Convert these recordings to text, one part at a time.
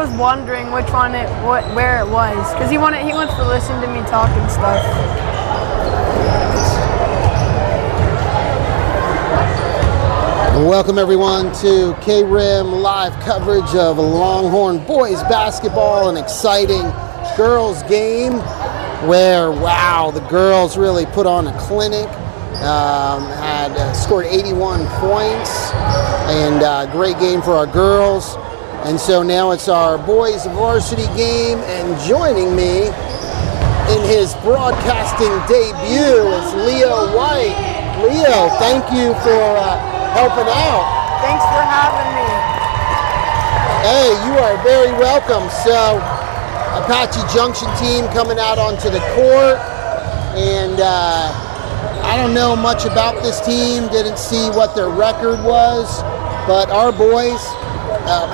was wondering where it was, because he wants to listen to me talk and stuff. Welcome everyone to KRIM live coverage of Longhorn boys basketball, an exciting girls game where, wow, the girls really put on a clinic. Had scored 81 points, and great game for our girls. And so now it's our boys varsity game, and joining me in his broadcasting debut is Leo White. Leo, thank you for helping out. Thanks for having me. Hey, you are very welcome. So, Apache Junction team coming out onto the court, and I don't know much about this team, didn't see what their record was, but our boys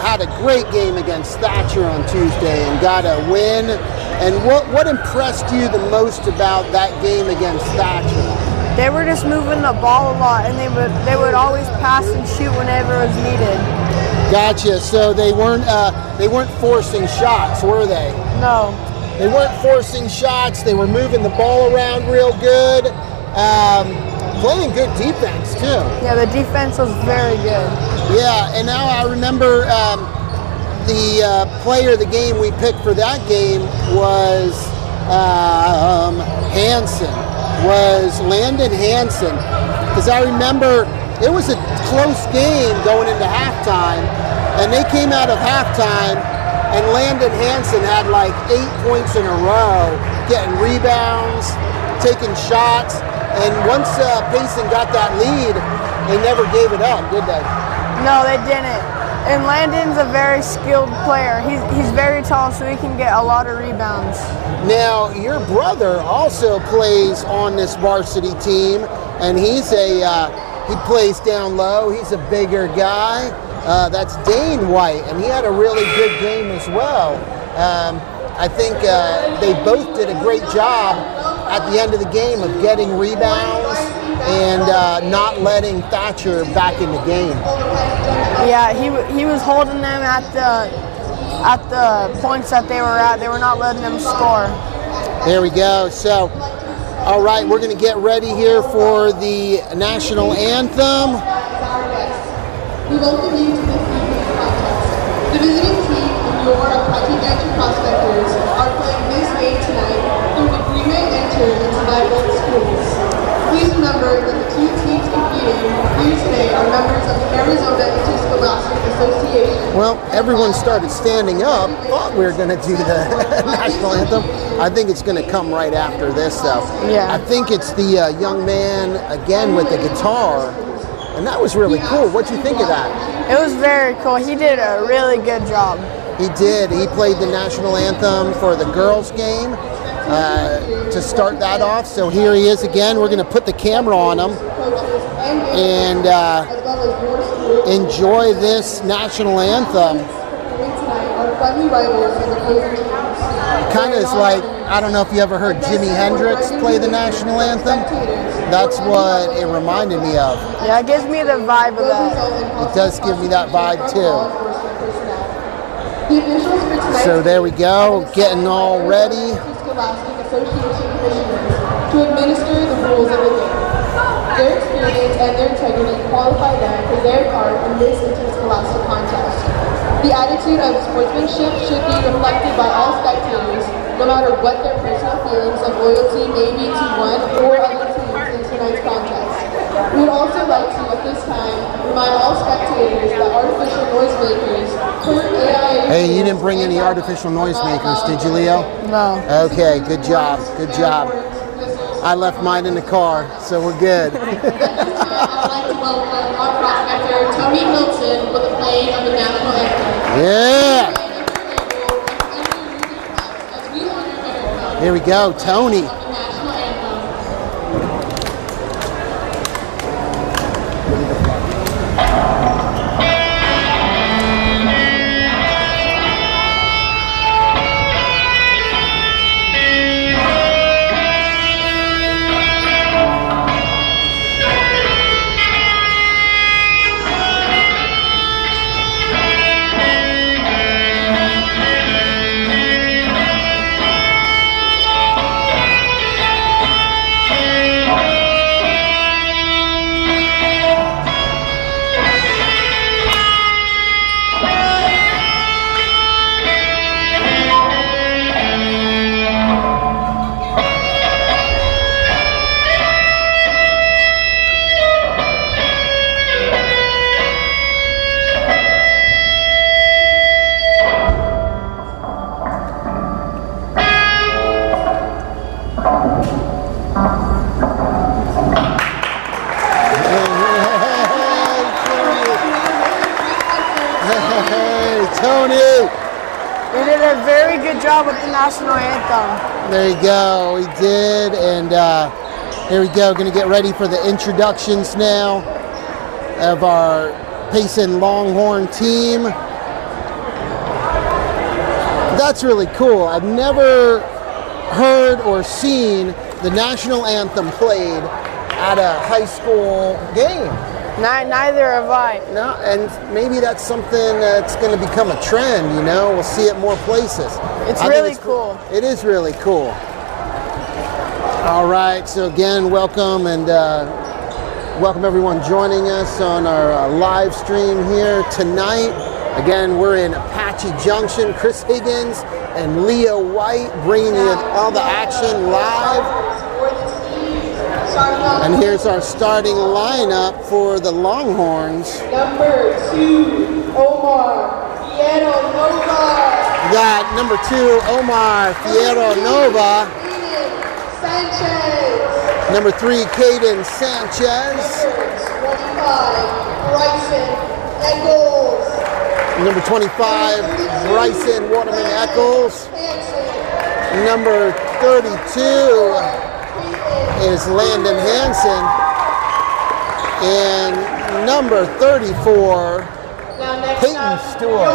had a great game against Thatcher on Tuesday and got a win. And what impressed you the most about that game against Thatcher? They were just moving the ball a lot, and they would always pass and shoot whenever it was needed. Gotcha. So they weren't forcing shots, were they? No. They weren't forcing shots. They were moving the ball around real good. Playing good defense too. Yeah, the defense was very good. Yeah, and now I remember the player of the game we picked for that game was Landon Hansen. Because I remember it was a close game going into halftime, and they came out of halftime, and Landon Hansen had like 8 points in a row, getting rebounds, taking shots. And once Payson got that lead, they never gave it up, did they? No, they didn't. And Landon's a very skilled player. He's very tall, so he can get a lot of rebounds. Now, your brother also plays on this varsity team, and he plays down low. He's a bigger guy. That's Dane White, and he had a really good game as well. I think they both did a great job at the end of the game of getting rebounds and not letting Thatcher back in the game. Yeah, he was holding them at the points that they were at. They were not letting them score. There we go. So, all right, we're going to get ready here for the national anthem. We welcome you to this evening's contest. The visiting team of your Apache Junction prospectors are playing this game tonight through an agreement entered into by both schools. Please remember that the two teams competing here today are members of the Arizona Interscholastic Association. Well, everyone started standing up. Thought we were going to do the national anthem. I think it's going to come right after this, though. Yeah. I think it's the young man again with the guitar, and that was really cool. What'd you think of that? It was very cool. He did a really good job. He did. He played the national anthem for the girls' game to start that off. So here he is again. We're going to put the camera on him and enjoy this national anthem. Kind of is like, I don't know if you ever heard Jimi Hendrix play the national anthem. That's what it reminded me of. Yeah, it gives me the vibe of that. It does give me that vibe too. So there we go, getting all ready. To administer the rules of the game. Their experience and their integrity qualify them for their part in this interscholastic contest. The attitude of sportsmanship should be reflected by all spectators, no matter what their personal feelings of loyalty may be to one or other teams in tonight's contest. We would also like to, at this time, remind all spectators that artificial noisemakers per AIA... Hey, you didn't bring any artificial noisemakers, did you, Leo? No. Okay, good job, good job. I left mine in the car, so we're good. I'd like to welcome our prospector, Tony Hilton, for the playing of the national anthem. Yeah! Here we go, Tony. did a very good job with the national anthem. There you go, he did, and here we go, gonna get ready for the introductions now of our Payson Longhorn team. That's really cool. I've never heard or seen the national anthem played at a high school game. Neither have I. No, and maybe that's something that's going to become a trend, you know? We'll see it more places. It's I think really cool. It is really cool. All right, so again, welcome, and welcome everyone joining us on our live stream here tonight. Again, we're in Apache Junction. Chris Higgins and Leah White bringing you all the action live. And here's our starting lineup for the Longhorns. Number 2, Omar Fierro Nova. We got number 2, Omar Fierro Nova. Sanchez. Number 3, Caden Sanchez. Number 25, Bryson Eccles. Number 25, Bryson Waterman Eccles. Number 32 is Landon Hansen. And number 34, Peyton Stewart.